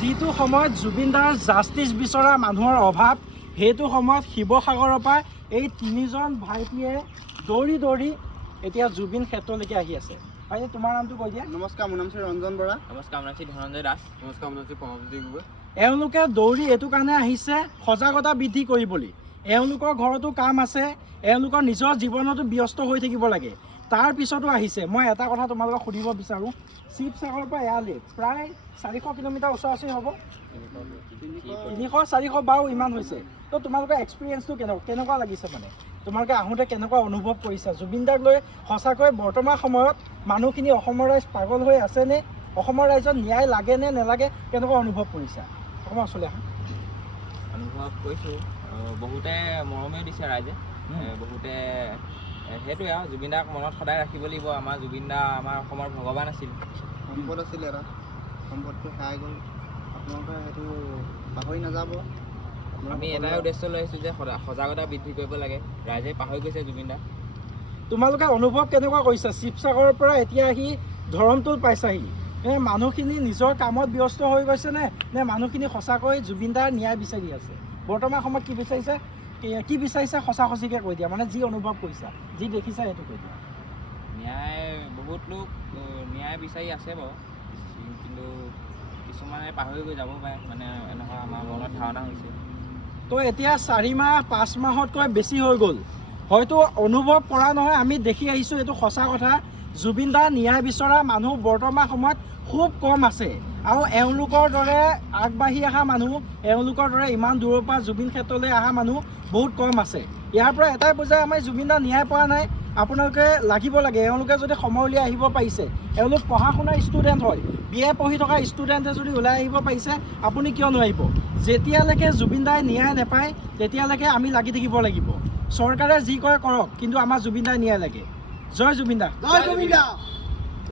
যিটো সময়ত জুবিন দাৰ জাষ্টিছ বিচৰা মানুহৰ অভাৱ, সেইটো সময়ত শিৱসাগৰৰ পৰা এই তিনিজন ভাইটিয়ে দৌৰি দৌৰি এতিয়া জুবিন ক্ষেত্ৰলৈকে আহি আছে। ভাইটি, তোমাৰ নামটো কৈ দিয়া। নমস্কাৰ, মোৰ নাম শ্ৰী ৰঞ্জন বৰা। নমস্কাৰ, মোৰ নাম শ্ৰী ধনঞ্জয় দাস। নমস্কাৰ, মোৰ নাম শ্ৰী প্ৰণৱজ্যোতি গগৈ। এওঁলোকে দৌৰি এইটো কাৰণে আহিছে সজাগতা বৃদ্ধি কৰিবলৈ। এওঁলোকৰ ঘৰতো কাম আছে, এওঁলোকৰ নিজৰ জীৱনতো ব্যস্ত হৈ থাকিব লাগে। তাৰ পিছতো আহিছে। মই এটা কথা তোমালোকক সুধিব বিচাৰোঁ, শিৱসাগৰৰ পৰা ইয়ালৈ প্ৰায় 400 কিলোমিটাৰ ওচৰা-ওচৰি হ'ব, 300-400 বাৰু ইমান হৈছে। তো তোমালোকৰ এক্সপিৰিয়েঞ্চটো কেনেকুৱা লাগিছে? মানে তোমালোকে আহোঁতে কেনেকুৱা অনুভৱ কৰিছা? জুবিন দাক লৈ সঁচাকৈ বৰ্তমান সময়ত মানুহখিনি অসমৰ ৰাইজ পাগল হৈ আছেনে? অসমৰ ৰাইজত ন্যায় লাগে নে নেলাগে, কেনেকুৱা অনুভৱ কৰিছা? অকণমান ওচৰলৈ আহা। অনুভৱ কৰিছোঁ, বহুতে মৰমেও দিছে ৰাইজে, বহুতে সেইটোৱে আৰু জুবিন দাক মনত সদায় ৰাখিব লাগিব। আমাৰ জুবিন দা আমাৰ অসমৰ ভগৱান আছিল, সম্পদ আছিল এটা, সম্পদটো হেৰাই গ'ল। আপোনালোকে সেইটো পাহৰি নাযাব। আমি এটাই উদ্দেশ্য লৈ আহিছোঁ যে সজাগতা বৃদ্ধি কৰিব লাগে। ৰাইজে পাহৰি গৈছে জুবিন দা। তোমালোকে অনুভৱ কেনেকুৱা কৰিছা? শিৱসাগৰৰ পৰা এতিয়া আহি ধৰমটোল পাইছাহি, মানুহখিনি নিজৰ কামত ব্যস্ত হৈ গৈছেনে, নে মানুহখিনি সঁচাকৈ জুবিন দাৰ ন্যায় বিচাৰি আছে? বৰ্তমান সময়ত কি বিচাৰিছে সঁচা সঁচিকৈ কৈ দিয়া। মানে যি অনুভৱ কৰিছা, যি দেখিছা, সেইটো কৈ দিয়া। ন্যায় বহুত লোক ন্যায় বিচাৰি আছে বাৰু, কিন্তু কিছুমানে পাহৰি গৈ যাব পাৰে, মানে এনেকুৱা আমাৰ মনত ধাৰণা হৈছে। তো এতিয়া 4 মাহ 5 মাহতকৈ বেছি হৈ গ'ল, হয়তো অনুভৱ কৰা নহয়, আমি দেখি আহিছোঁ, এইটো সঁচা কথা। জুবিন দাৰ ন্যায় বিচৰা মানুহ বৰ্তমান সময়ত খুব কম আছে, আৰু এওঁলোকৰ দৰে আগবাঢ়ি অহা মানুহ, এওঁলোকৰ দৰে ইমান দূৰৰ পৰা জুবিন ক্ষেত্ৰলৈ অহা মানুহ বহুত কম আছে। ইয়াৰ পৰা এটাই বুজায়, আমাৰ জুবিন দাৰ ন্যায় পোৱা নাই, আপোনালোকে লাগিব লাগে। এওঁলোকে যদি সময় উলিয়াই আহিব পাৰিছে, এওঁলোক পঢ়া শুনাৰ ষ্টুডেণ্ট হয়, BA পঢ়ি থকা ষ্টুডেণ্টে যদি ওলাই আহিব পাৰিছে, আপুনি কিয় নোৱাৰিব? যেতিয়ালৈকে জুবিন দাই ন্যায় নাপায়, তেতিয়ালৈকে আমি লাগি থাকিব লাগিব। চৰকাৰে যি কৰে কৰক, কিন্তু আমাৰ জুবিন দাই ন্যায় লাগে। জয় জুবিন দা। জয় জুবিন দা।